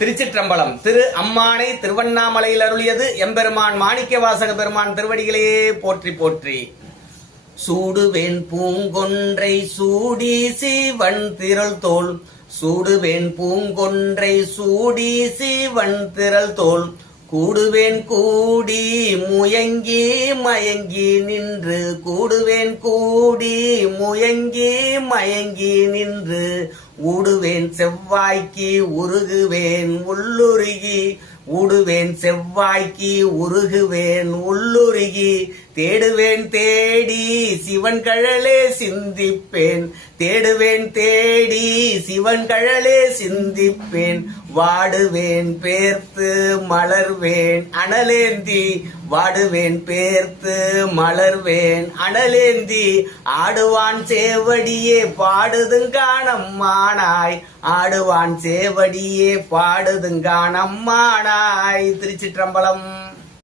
திருச்சிற்றம்பலம். திரு அம்மானை திருவண்ணாமலையில் அருளியது எம்பெருமான் மாணிக்கவாசக பெருமான் திருவடிகளே போற்றி போற்றி. சூடுவேன் பூங்கொன்றை சூடி சிவன் திரள் தோல், சூடுவேன் பூங்கொன்றை சூடி சிவன் திரள் தோல், கூடுவேன் கூடி முயங்கி மயங்கி நின்று, கூடுவேன் கூடி முயங்கி மயங்கி நின்று, ஊடுவேன் செவ்வாய்க்கு உருகுவேன் உள்ளுருகி, ஊடுவேன் செவ்வாய்க்கு உருகுவேன் உள்ளுருகி, தேடுவேன் தேடி சிவன் கழலே சிந்திப்பேன், தேடுவேன் தேடி சிவன் கழலே சிந்திப்பேன், வாடுவேன் பேர்த்து மலர்வேன் அனலேந்தி, வாடுவேன் பேர்த்து மலர்வேன் அனலேந்தி, ஆடுவான் சேவடியே பாடுதுங்கானம்மானாய், ஆடுவான் சேவடியே பாடுதுங்கானம்மானாய். திருச்சிற்றம்பலம்.